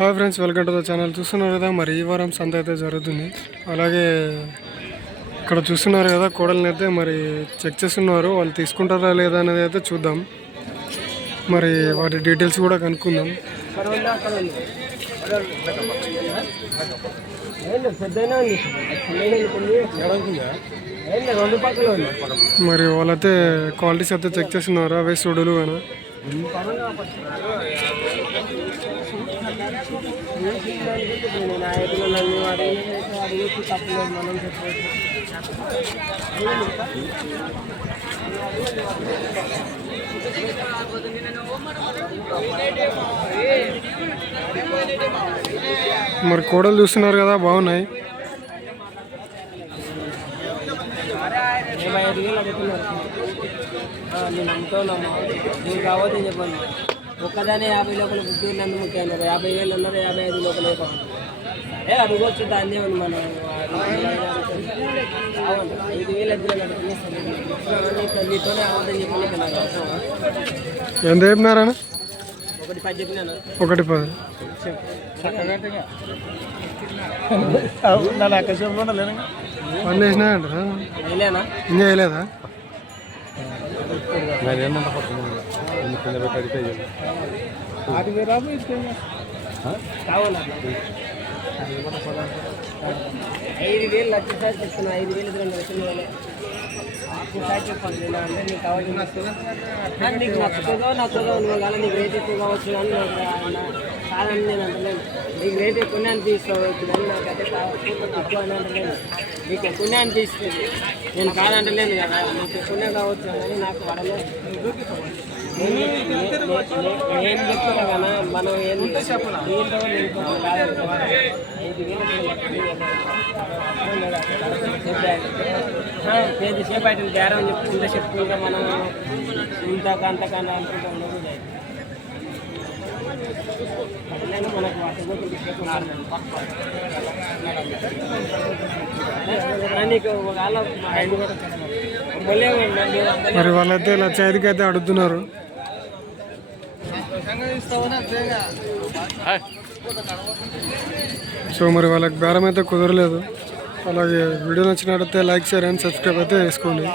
Hi friends welcome to the channel చూస్తున్నారు కదా మరి ఈ వారం సంత అయితే జరుగుతుంది. అలాగే ఇక్కడ చూస్తున్నారు కదా కోడల్ని అయితే మరి చెక్ చేస్తున్నారు. వాళ్ళు తీసుకుంటారా లేదా అనేది అయితే చూద్దాం. మరి వాటి డీటెయిల్స్ కూడా కనుక్కుందాం. మరి వాళ్ళైతే క్వాలిటీస్ అయితే చెక్ చేస్తున్నారు అవే సుడులు కానీ నాయకులు నన్ను అడిగి మనం మరి కోడలు చూస్తున్నారు కదా బాగున్నాయి. ఇరవై నేను అమ్ముతున్నాను నీకు కావద్దని చెప్పండి ఒక్కదానే యాభై లోపల బుద్ధి నన్ను ముఖ్యం అన్నారు యాభై వేలు అన్నారు యాభై ఐదు లోపల ఏ అడగవచ్చు దాన్ని ఏమని మనం ఐదు వేలు ఎద్దులు నీతోనే నాకు అవసరమా? ఎంత చెప్పినారని ఒకటి పది చెప్పినాను. ఒకటి పది. పని వెళ్ళానా ఇంకా. వేయలేదా? కావాలా ఐదు వేలు లక్ష సార్ చెప్తున్నా ఐదు వేలు రెండు లక్షలు ఇవ్వాలి ఒకసారి చెప్పాలి నేను అంటే నీకు కావాలి నాకు నీకు నచ్చుతుందో నచ్చదో నువ్వు కానీ నీకు రేట్ ఎక్కువ కావచ్చు అని నాకు కాదని నేను అంటలేను నీకు రేట్ ఎక్కువనే అనిపిస్తావచ్చు కానీ నాకైతే కావాలి అని అంటలేను నీకు ఎక్కువనే అనిపిస్తుంది నేను కాదంటలేను కదా నీకు ఎక్కువనే కావచ్చు కానీ నాకు పడలేదు నేను చెప్తున్నా కదా మనం ఏం చెప్పాలి సేపు అయితే బేరం ఇంత చెప్పుకుంటే మనం ఇంతకు అంతకన్నా అనుకుంటాం మనకు మరి వాళ్ళైతే లక్ష ఐదుకి అయితే అడుగుతున్నారు. సో మరి వాళ్ళకి బేరం అయితే కుదరలేదు. అలాగే వీడియో నచ్చినట్టయితే లైక్ షేర్ అండ్ సబ్స్క్రైబ్ అయితే చేసుకోండి.